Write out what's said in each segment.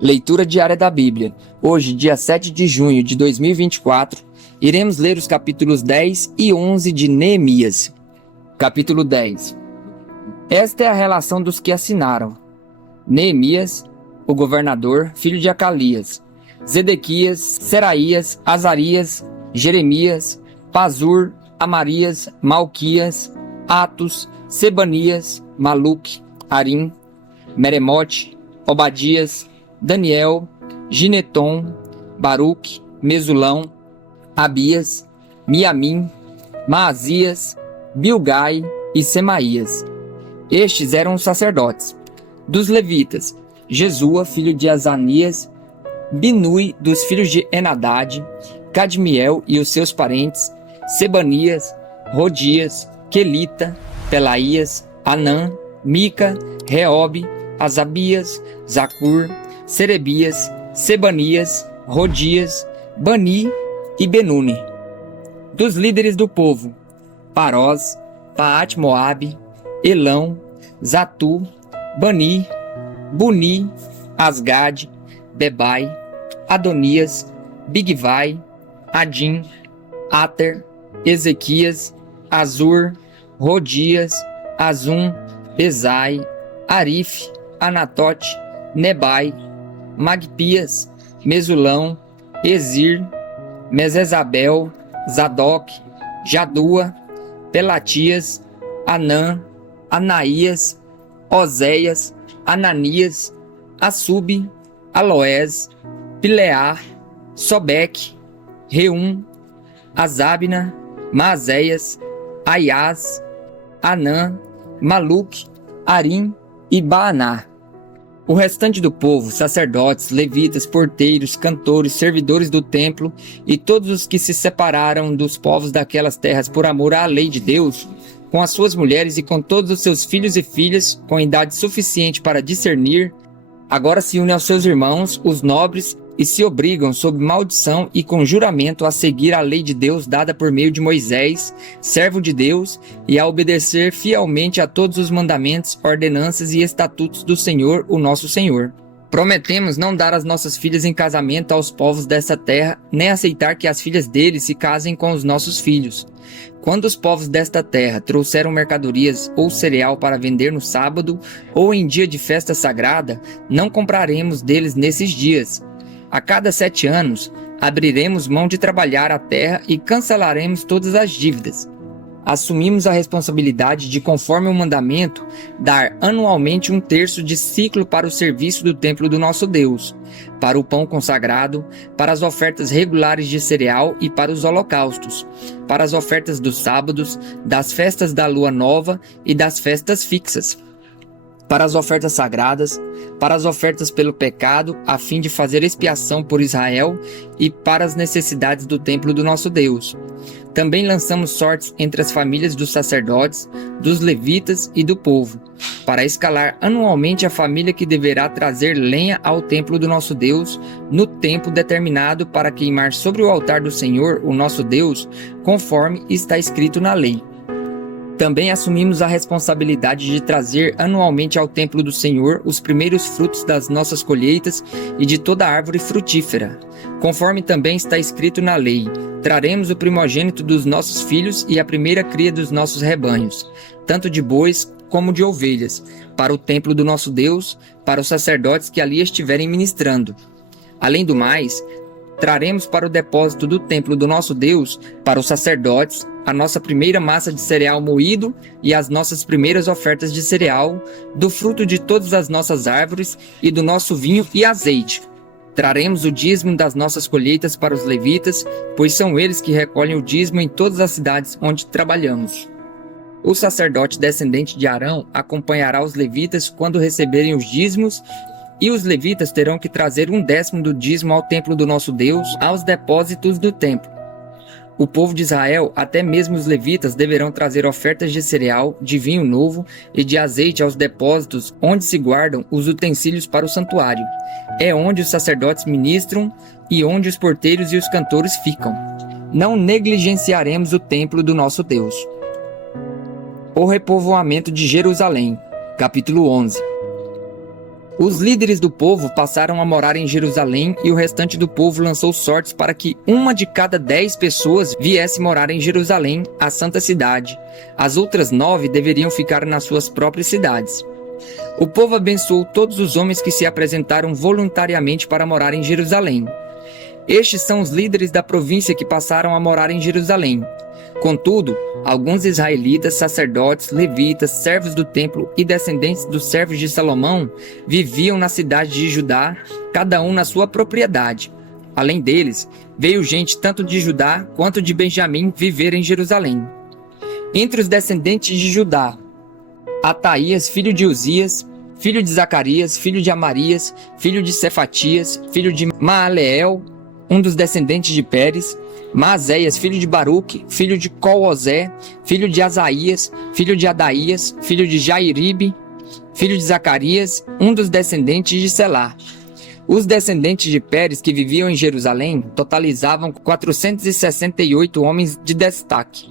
Leitura diária da Bíblia. Hoje, dia 7 de junho de 2024, iremos ler os capítulos 10 e 11 de Neemias. Capítulo 10. Esta é a relação dos que assinaram: Neemias, o governador, filho de Acalias; Zedequias, Seraías, Azarias, Jeremias, Pazur, Amarias, Malquias, Atos, Sebanias, Maluque, Arim, Meremote, Obadias, Daniel, Gineton, Baruque, Mesulão, Abias, Miamim, Maasias, Bilgai e Semaías. Estes eram os sacerdotes. Dos levitas: Jesua, filho de Azanias; Binui, dos filhos de Enadade; Cadmiel e os seus parentes; Sebanias, Rodias, Quelita, Pelaías, Anã, Mica, Reobe, Asabias, Zacur, Serebias, Sebanias, Rodias, Bani e Benuni. Dos líderes do povo: Parós, Paate-Moabe, Elão, Zatu, Bani, Buni, Asgade, Bebai, Adonias, Bigvai, Adim, Ater, Ezequias, Azur, Rodias, Azum, Bezai, Arif, Anatote, Nebai, Magpias, Mesulão, Ezir, Mesezabel, Zadok, Jadua, Pelatias, Anã, Anaías, Oséias, Ananias, Assub, Aloés, Pilear, Sobeque, Reum, Azabna, Maazéias, Aias, Anã, Maluque, Arim e Baaná. O restante do povo, sacerdotes, levitas, porteiros, cantores, servidores do templo e todos os que se separaram dos povos daquelas terras por amor à lei de Deus, com as suas mulheres e com todos os seus filhos e filhas, com idade suficiente para discernir, agora se unem aos seus irmãos, os nobres, e se obrigam, sob maldição e com juramento, a seguir a lei de Deus dada por meio de Moisés, servo de Deus, e a obedecer fielmente a todos os mandamentos, ordenanças e estatutos do Senhor, o nosso Senhor. Prometemos não dar as nossas filhas em casamento aos povos dessa terra, nem aceitar que as filhas deles se casem com os nossos filhos. Quando os povos desta terra trouxeram mercadorias ou cereal para vender no sábado ou em dia de festa sagrada, não compraremos deles nesses dias. A cada 7 anos, abriremos mão de trabalhar a terra e cancelaremos todas as dívidas. Assumimos a responsabilidade de, conforme o mandamento, dar anualmente 1/3 de ciclo para o serviço do templo do nosso Deus, para o pão consagrado, para as ofertas regulares de cereal e para os holocaustos, para as ofertas dos sábados, das festas da lua nova e das festas fixas, para as ofertas sagradas, para as ofertas pelo pecado, a fim de fazer expiação por Israel e para as necessidades do templo do nosso Deus. Também lançamos sortes entre as famílias dos sacerdotes, dos levitas e do povo, para escalar anualmente a família que deverá trazer lenha ao templo do nosso Deus, no tempo determinado para queimar sobre o altar do Senhor, o nosso Deus, conforme está escrito na lei. Também assumimos a responsabilidade de trazer anualmente ao templo do Senhor os primeiros frutos das nossas colheitas e de toda árvore frutífera. Conforme também está escrito na lei, traremos o primogênito dos nossos filhos e a primeira cria dos nossos rebanhos, tanto de bois como de ovelhas, para o templo do nosso Deus, para os sacerdotes que ali estiverem ministrando. Além do mais, traremos para o depósito do templo do nosso Deus, para os sacerdotes, a nossa primeira massa de cereal moído e as nossas primeiras ofertas de cereal, do fruto de todas as nossas árvores e do nosso vinho e azeite. Traremos o dízimo das nossas colheitas para os levitas, pois são eles que recolhem o dízimo em todas as cidades onde trabalhamos. O sacerdote descendente de Arão acompanhará os levitas quando receberem os dízimos, e os levitas terão que trazer 1/10 do dízimo ao templo do nosso Deus, aos depósitos do templo. O povo de Israel, até mesmo os levitas, deverão trazer ofertas de cereal, de vinho novo e de azeite aos depósitos onde se guardam os utensílios para o santuário. É onde os sacerdotes ministram e onde os porteiros e os cantores ficam. Não negligenciaremos o templo do nosso Deus. O repovoamento de Jerusalém. Capítulo 11. Os líderes do povo passaram a morar em Jerusalém e o restante do povo lançou sortes para que 1 de cada 10 pessoas viesse morar em Jerusalém, a santa cidade. As outras 9 deveriam ficar nas suas próprias cidades. O povo abençoou todos os homens que se apresentaram voluntariamente para morar em Jerusalém. Estes são os líderes da província que passaram a morar em Jerusalém. Contudo, alguns israelitas, sacerdotes, levitas, servos do templo e descendentes dos servos de Salomão viviam na cidade de Judá, cada um na sua propriedade. Além deles, veio gente tanto de Judá quanto de Benjamim viver em Jerusalém. Entre os descendentes de Judá, Ataías, filho de Uzias, filho de Zacarias, filho de Amarias, filho de Cefatias, filho de Maaleel, um dos descendentes de Pérez, Maazéias, filho de Baruque, filho de Colosé, filho de Asaías, filho de Adaías, filho de Jairibe, filho de Zacarias, um dos descendentes de Selá. Os descendentes de Pérez que viviam em Jerusalém totalizavam 468 homens de destaque.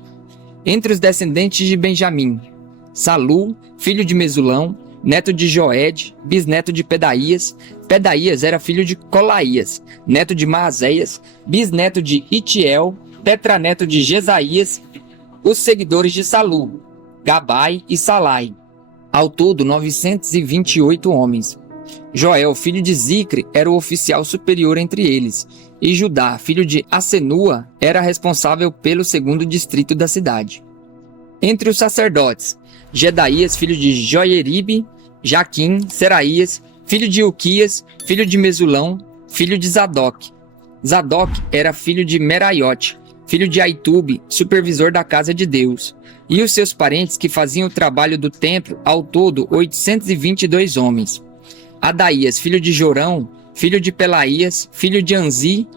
Entre os descendentes de Benjamim, Salu, filho de Mesulão, neto de Joed, bisneto de Pedaías. Pedaías era filho de Colaías, neto de Maazéias, bisneto de Itiel, tetraneto de Jesaías. Os seguidores de Salu, Gabai e Salai. Ao todo, 928 homens. Joel, filho de Zicre, era o oficial superior entre eles, e Judá, filho de Asenua, era responsável pelo segundo distrito da cidade. Entre os sacerdotes, Jedaías, filho de Joieribe, Jaquim, Seraías, filho de Uquias, filho de Mesulão, filho de Zadok. Zadok era filho de Meraiote, filho de Aitube, supervisor da casa de Deus, e os seus parentes que faziam o trabalho do templo, ao todo 822 homens. Adaías, filho de Jorão, filho de Pelaías, filho de Anzi.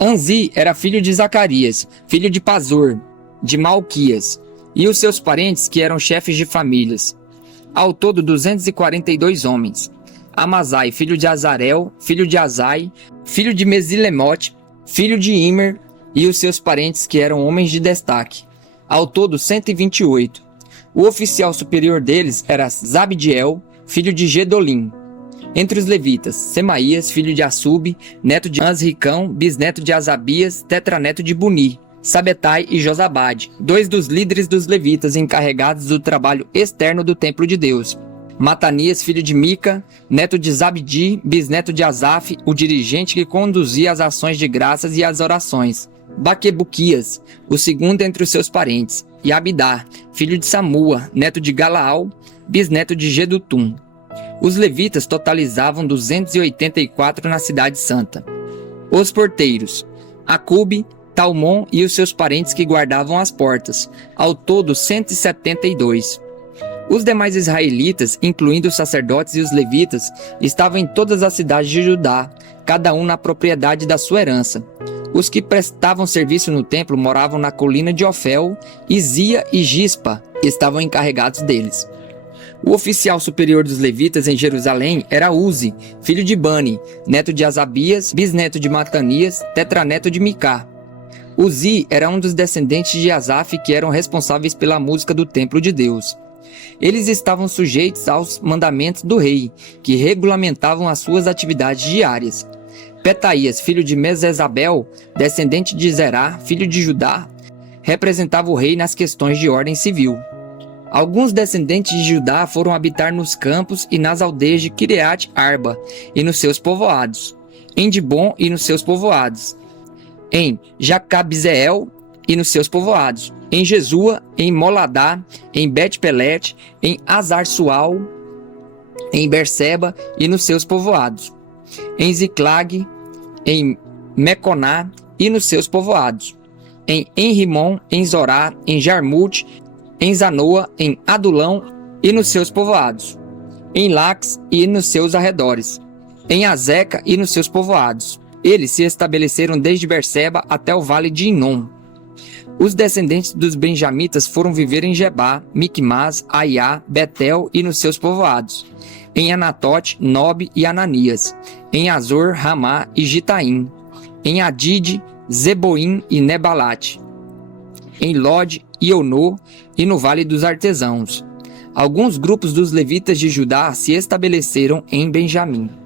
Anzi era filho de Zacarias, filho de Pazor, de Malquias, e os seus parentes que eram chefes de famílias. Ao todo 242 homens. Amazai, filho de Azarel, filho de Azai, filho de Mesilemote, filho de Imer, e os seus parentes que eram homens de destaque. Ao todo 128. O oficial superior deles era Zabdiel, filho de Gedolim. Entre os levitas, Semaías, filho de Assub, neto de Ansricão, bisneto de Asabias, tetraneto de Buni, Sabetai e Josabade, 2 dos líderes dos levitas encarregados do trabalho externo do templo de Deus. Matanias, filho de Mica, neto de Zabdi, bisneto de Asaf, o dirigente que conduzia as ações de graças e as orações. Baquebuquias, o segundo entre os seus parentes. E Abidá, filho de Samua, neto de Galaal, bisneto de Gedutum. Os levitas totalizavam 284 na cidade santa. Os porteiros, Acube, Talmon e os seus parentes que guardavam as portas, ao todo 172. Os demais israelitas, incluindo os sacerdotes e os levitas, estavam em todas as cidades de Judá, cada um na propriedade da sua herança. Os que prestavam serviço no templo moravam na colina de Ofel, e Zia e Gispa estavam encarregados deles. O oficial superior dos levitas em Jerusalém era Uzi, filho de Bani, neto de Asabias, bisneto de Matanias, tetraneto de Micá. Uzi era um dos descendentes de Asaf que eram responsáveis pela música do templo de Deus. Eles estavam sujeitos aos mandamentos do rei, que regulamentavam as suas atividades diárias. Petaías, filho de Mesesabel, descendente de Zerá, filho de Judá, representava o rei nas questões de ordem civil. Alguns descendentes de Judá foram habitar nos campos e nas aldeias de Quireat Arba e nos seus povoados, em Dibon e nos seus povoados, em Jacabzeel e nos seus povoados, em Jesua, em Moladá, em Bet-Pelet, em Azar-Sual, em Berseba e nos seus povoados, em Ziclag, em Meconá e nos seus povoados, em Enrimon, em Zorá, em Jarmute, em Zanoa, em Adulão e nos seus povoados, em Lax e nos seus arredores, em Azeca e nos seus povoados. Eles se estabeleceram desde Berseba até o vale de Inom. Os descendentes dos benjamitas foram viver em Gebá, Micmas, Aiá, Betel e nos seus povoados, em Anatote, Nob e Ananias, em Azor, Ramá e Gitaim, em Adide, Zeboim e Nebalate, em Lod e Onô e no Vale dos Artesãos. alguns grupos dos levitas de Judá se estabeleceram em Benjamim.